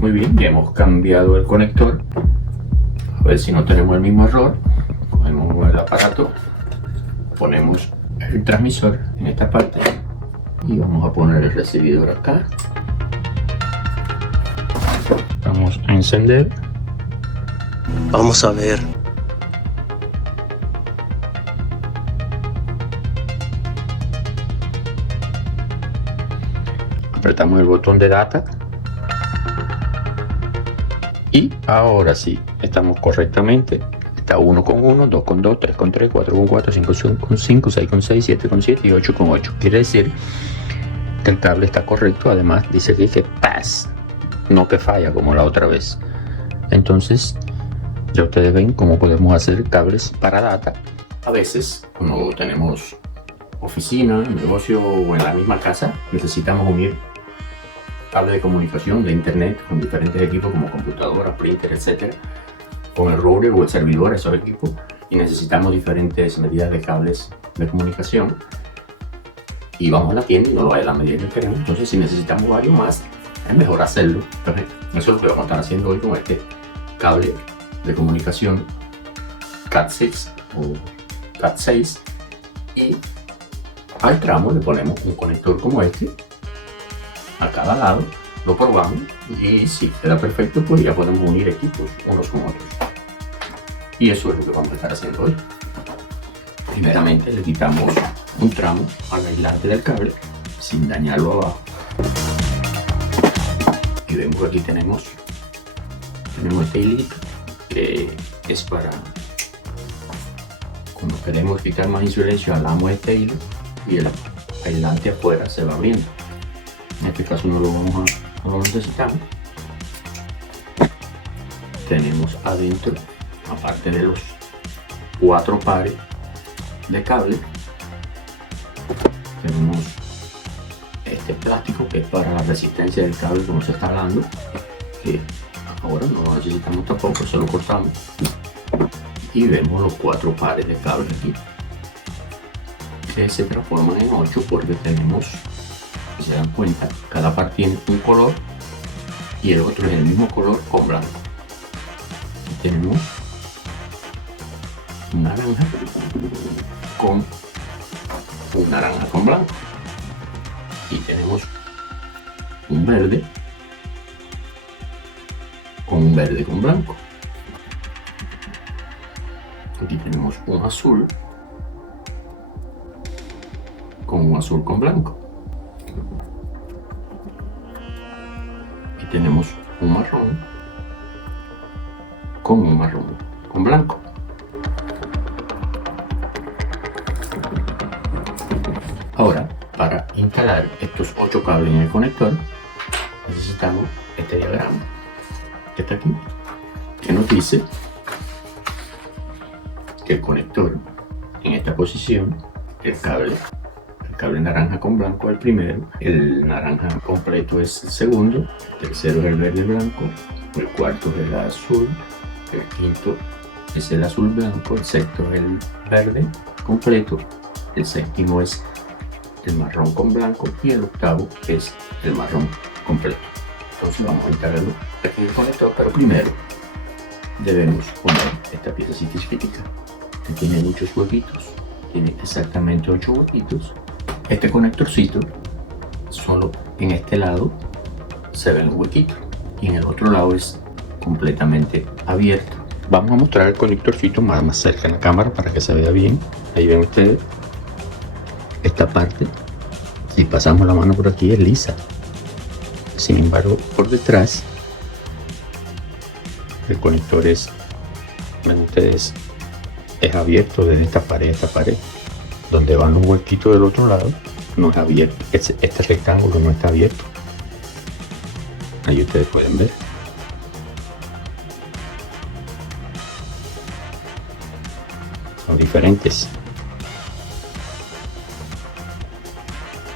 Muy bien, ya hemos cambiado el conector. A ver si no tenemos el mismo error. Cogemos el aparato, ponemos el transmisor en esta parte y vamos a poner el recibidor acá. Vamos a encender. Vamos a ver. Apretamos el botón de data. Y ahora sí, estamos correctamente. Está 1 con 1, 2 con 2, 3 con 3, 4 con 4, 5 con 5, 6 con 6, 7 con 7 y 8 con 8. Quiere decir que el cable está correcto. Además dice aquí que pass, no que falla como la otra vez. Entonces ya ustedes ven cómo podemos hacer cables para data. A veces cuando tenemos oficina, negocio o en la misma casa, necesitamos unir cable de comunicación de internet con diferentes equipos como computadora, printer, etcétera, con el router o el servidor, esos equipos, y necesitamos diferentes medidas de cables de comunicación y vamos a la tienda y no lo hay a la medida que queremos. Entonces si necesitamos varios más, es mejor hacerlo. Entonces, eso es lo que vamos a estar haciendo hoy con este cable de comunicación Cat6 o Cat6, y al tramo le ponemos un conector como este a cada lado, lo probamos y si queda perfecto, pues ya podemos unir equipos unos con otros. Y eso es lo que vamos a estar haciendo hoy. Primeramente le quitamos un tramo al aislante del cable sin dañarlo abajo. Y vemos que aquí tenemos este hilito que es para cuando queremos quitar más insulación, jalamos este hilo y el aislante afuera se va abriendo. En este caso no lo necesitamos. Tenemos adentro, aparte de los 4 pares de cable, tenemos este plástico que es para la resistencia del cable, como se está hablando, que ahora no lo necesitamos tampoco, se lo cortamos y vemos los 4 pares de cable aquí que se transforman en 8 porque tenemos, si se dan cuenta, cada par tiene un color y el otro es el mismo color con blanco. Aquí tenemos un naranja con blanco y tenemos un verde con blanco. Aquí tenemos un azul con blanco. Y tenemos un marrón con blanco. Ahora, para instalar estos 8 cables en el conector, necesitamos este diagrama que está aquí, que nos dice que el conector en esta posición, el cable naranja con blanco es el primero, el naranja completo es el segundo, el tercero es el verde blanco, el cuarto es el azul, el quinto es el azul blanco, el sexto es el verde completo, el séptimo es el marrón con blanco y el octavo es el marrón completo. Entonces vamos a instalarlo aquí en el conector, pero primero debemos poner esta pieza científica que tiene muchos huequitos, tiene exactamente 8 huequitos. Este conectorcito, solo en este lado se ven los huequitos y en el otro lado es completamente abierto. Vamos a mostrar el conectorcito más cerca en la cámara para que se vea bien. Ahí ven ustedes esta parte, si pasamos la mano por aquí es lisa, sin embargo por detrás el conector es, ven ustedes, es abierto desde esta pared a esta pared. Donde van los huequitos del otro lado no es abierto, este rectángulo no está abierto. Ahí ustedes pueden ver. Son diferentes.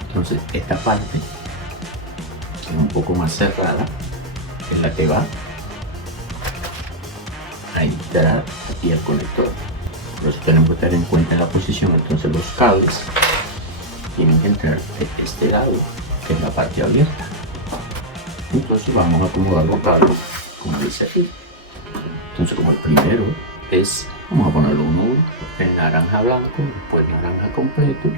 Entonces esta parte, que es un poco más cerrada, es la que va a entrar aquí al conector. Por eso tenemos que tener en cuenta la posición. Entonces los cables tienen que entrar de este lado, que es la parte abierta. Entonces vamos a acomodar los cables como dice aquí. Entonces, como el primero es, vamos a ponerlo uno a uno, el naranja blanco, después el naranja completo,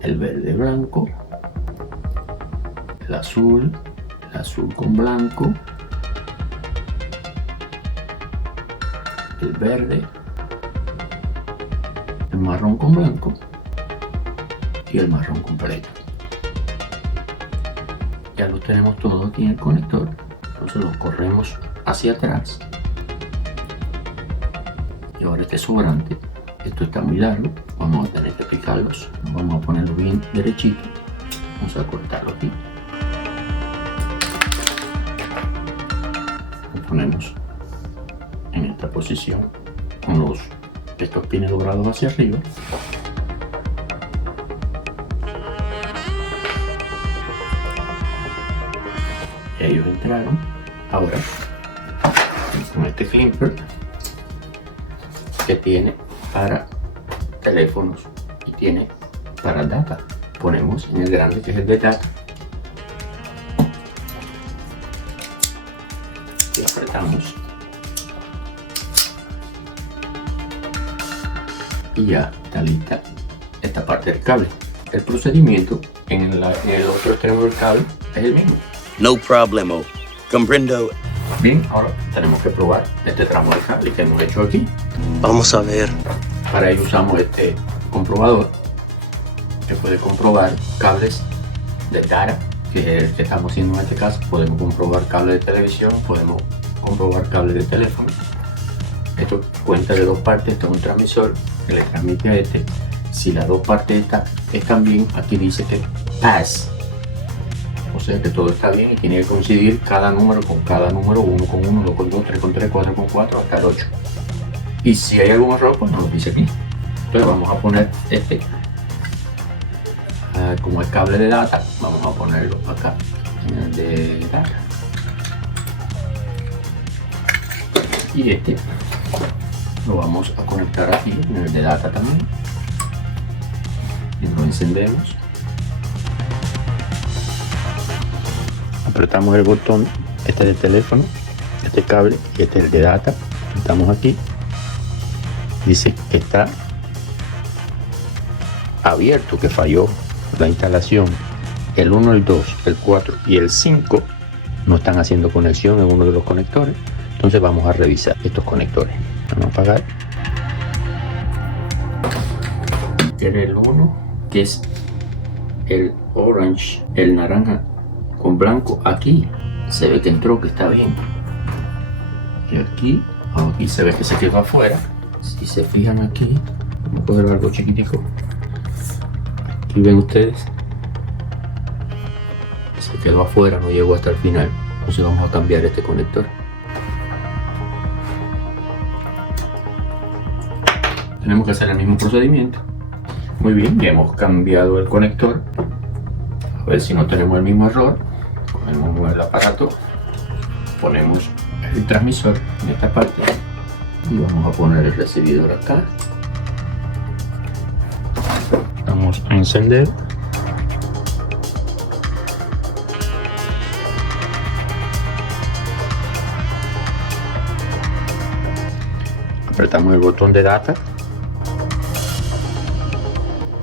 el verde blanco, el azul con blanco, el verde, el marrón con blanco y el marrón completo. Ya lo tenemos todo aquí en el conector, entonces lo corremos hacia atrás. Y ahora este sobrante, esto está muy largo, vamos a tener que picarlos, vamos a ponerlo bien derechito, vamos a cortarlo aquí. Lo ponemos en esta posición con estos pines dobrados hacia arriba. Ellos entraron. Ahora con este climper que tiene para teléfonos y tiene para data, ponemos en el grande que es el de data y apretamos y ya está lista esta parte del cable. El procedimiento en el otro extremo del cable es el mismo. No problemo. Comprendo. Bien, ahora tenemos que probar este tramo de cable que hemos hecho aquí. Vamos a ver. Para ello usamos este comprobador que puede comprobar cables de data, que es el que estamos haciendo en este caso. Podemos comprobar cables de televisión, podemos comprobar cables de teléfono. Esto cuenta de dos partes. Esto es un transmisor que le transmite a este. Si las dos partes están bien, aquí dice que pass. O sea que todo está bien y tiene que coincidir cada número con cada número, 1 con 1, 2 con 2, 3 con 3, 4 con 4, hasta el 8. Y si hay algún error, pues nos lo dice aquí. Entonces vamos a poner este, como el cable de data, vamos a ponerlo acá, en el de data. Y este lo vamos a conectar aquí, en el de data también. Y lo encendemos. Apretamos el botón, este es el teléfono, este cable y este es el de data. Estamos aquí, dice que está abierto, que falló la instalación. El 1, el 2, el 4 y el 5 no están haciendo conexión en uno de los conectores. Entonces vamos a revisar estos conectores. Vamos a apagar. Este es el 1, que es el orange, el naranja con blanco. Aquí se ve que entró, que está bien, y aquí se ve que se quedó afuera. Si se fijan aquí, vamos a coger algo chiquitico, aquí ven ustedes, se quedó afuera, no llegó hasta el final. Entonces vamos a cambiar este conector. Tenemos que hacer el mismo procedimiento. Muy bien, ya hemos cambiado el conector. A ver si no tenemos el mismo error. Cogemos el aparato, ponemos el transmisor en esta parte y vamos a poner el recibidor acá. Vamos a encender. Apretamos el botón de data.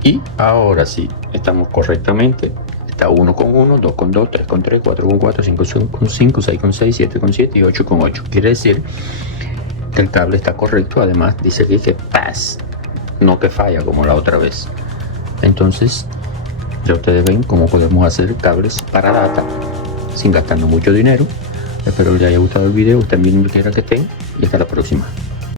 Y ahora sí, estamos correctamente. Está 1 con 1, 2 con 2, 3 con 3, 4 con 4, 5 con 5, 6 con 6, 7 con 7 y 8 con 8. Quiere decir que el cable está correcto. Además dice aquí que pass, no que falla como la otra vez. Entonces ya ustedes ven cómo podemos hacer cables para data sin gastarnos mucho dinero. Espero les haya gustado el video, estén bien donde quiera que estén y hasta la próxima.